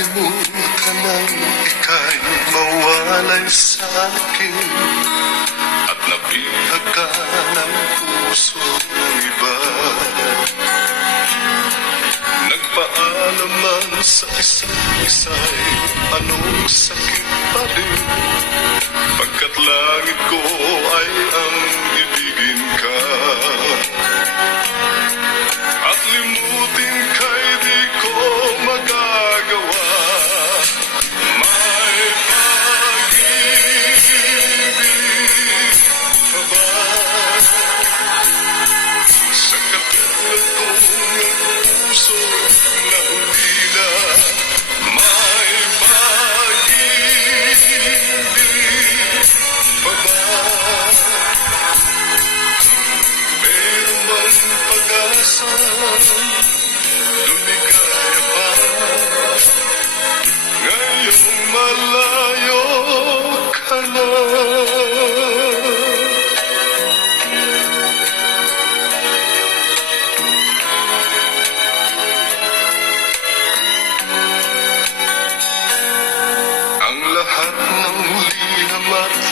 Nakalimutan nang ika'y mawalay sa akin at nabihag ka ng puso ng iba. Nagpaalam man sa isa't isa'y anong sakit pa rin, pagkat langit ko ay ang ibigin ka. At limutin ka'y di ko magagawa. May pag-ibig pa ba sa katulad kong puso na ulila? May pag-ibig pa ba? Meron bang pag-asa